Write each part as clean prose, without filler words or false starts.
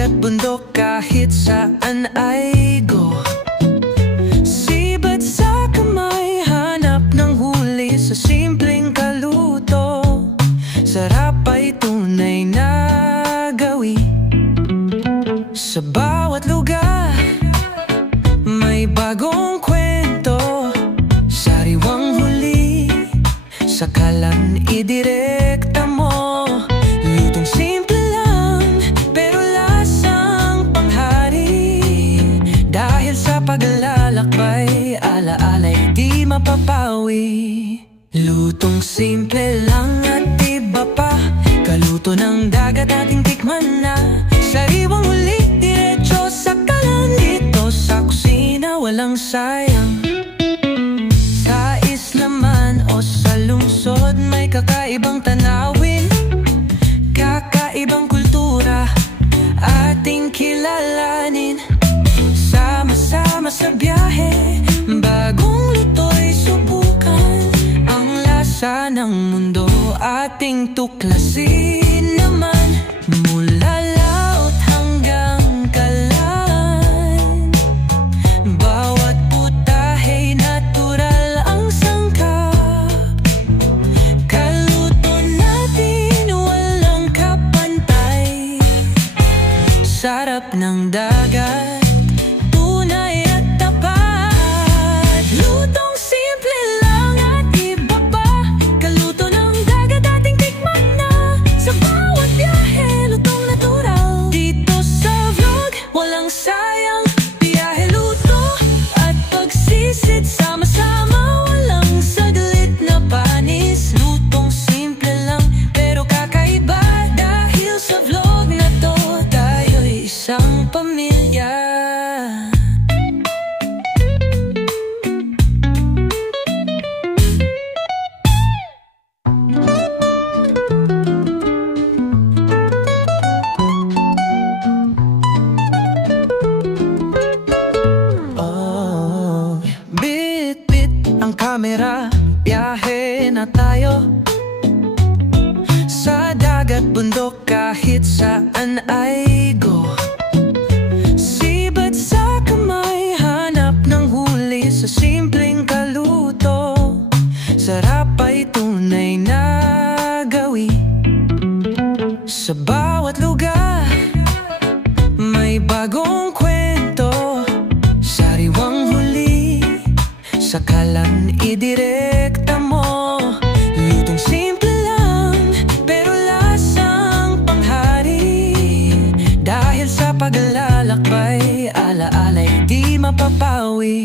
dagat, bundok, kahit saan ay go. Sibat sa kamay, hanap ng huli sa simpleng kaluto. Sarap ay tunay na gawi. Sa bawat lugar may bagong kwento. Sariwang huli, sakalan idirekta mo. Lutong simple lang, pero lasang panghari. Dahil sa paglalakbay, alaala'y di mapapawi. Lutong simple lang at iba pa. Kaluto ng dagat ating tikman na. Sariwang huli, diretso sa kalan. Dito sa kusina, walang sayang. Sa islaman o sa lungsod, may kakaibang tanawin, kakaibang kultura, ating kilalanin. Sama-sama sa biyahe, bagong luto'y subukan. Ang lasa ng mundo ating tuklasin naman. Mula laot hanggang kalan, bawat putahey natural ang sangkap. Kaluto natin walang kapantay. Sarap ng dagat, tunay at tapat. Lutong simple lang at iba pa. Kaluto ng dagat ating tikman na. Sa bawat biyahe, lutong natural. Dito sa vlog, walang sayang. Biyahe, luto at pagsisid, sama-sama, walang saglit na panis. Lutong simple lang, pero kakaiba. Dahil sa vlog na to, tayo'y isang pamilya. Bit-bit ang kamera, biyahe na tayo. Sa dagat, bundok, kahit saan ay go. Sibat sa kamay, hanap ng huli sa simpleng kaluto. Sarap ay tunay na gawi. Sa bawat lugar may bagong kwento. Sariwang huli, sakalan idirekta mo. Lutong simple lang, pero lasang panghari. Dahil sa paglalakbay, alaala'y di mapapawi.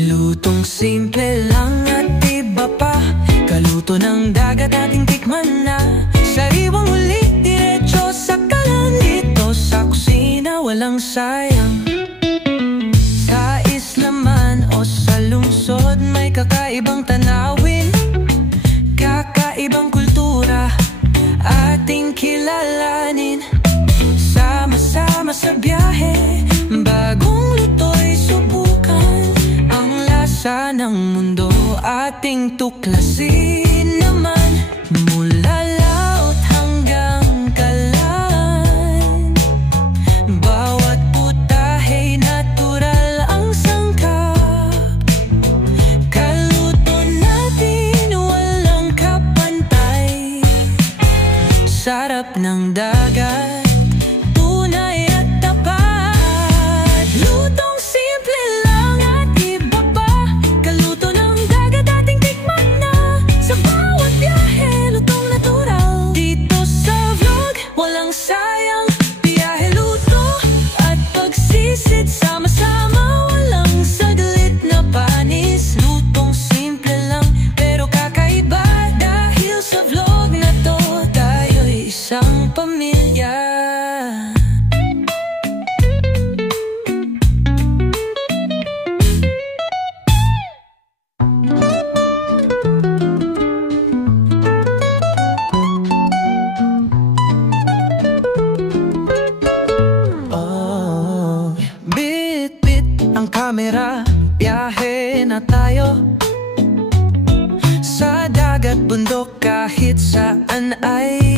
Lutong simple lang at iba pa. Kaluto ng dagat ating tikman na. Sariwang huli, diretso sa kalan. Dito sa kusina, walang sayang. Sa islaman o sa lungsod, may kakaibang tanawin, kakaibang kultura, ating kilalanin. Sama-sama sa biyahe, bagong luto'y subukan. Ang lasa ng mundo ating tuklasin naman. Mula laot hanggang kalan, bawat putahey natural ang sangkap. Kaluto natin walang kapantay. Sarap ng dagat, tunay at tapat. Lutong simple lang at iba pa. Kaluto ng dagat ating tikman na. Sa bawat biyahe, lutong natural. Dito sa vlog, walang sayang. Biyahe, luto at pagsisid, sama-sama, walang saglit na panis. Lutong simple lang, pero kakaiba. Dahil sa vlog na to, tayo'y isang pamilya. Bit-bit ang kamera, biyahe na tayo. Sa dagat, bundok, kahit saan ay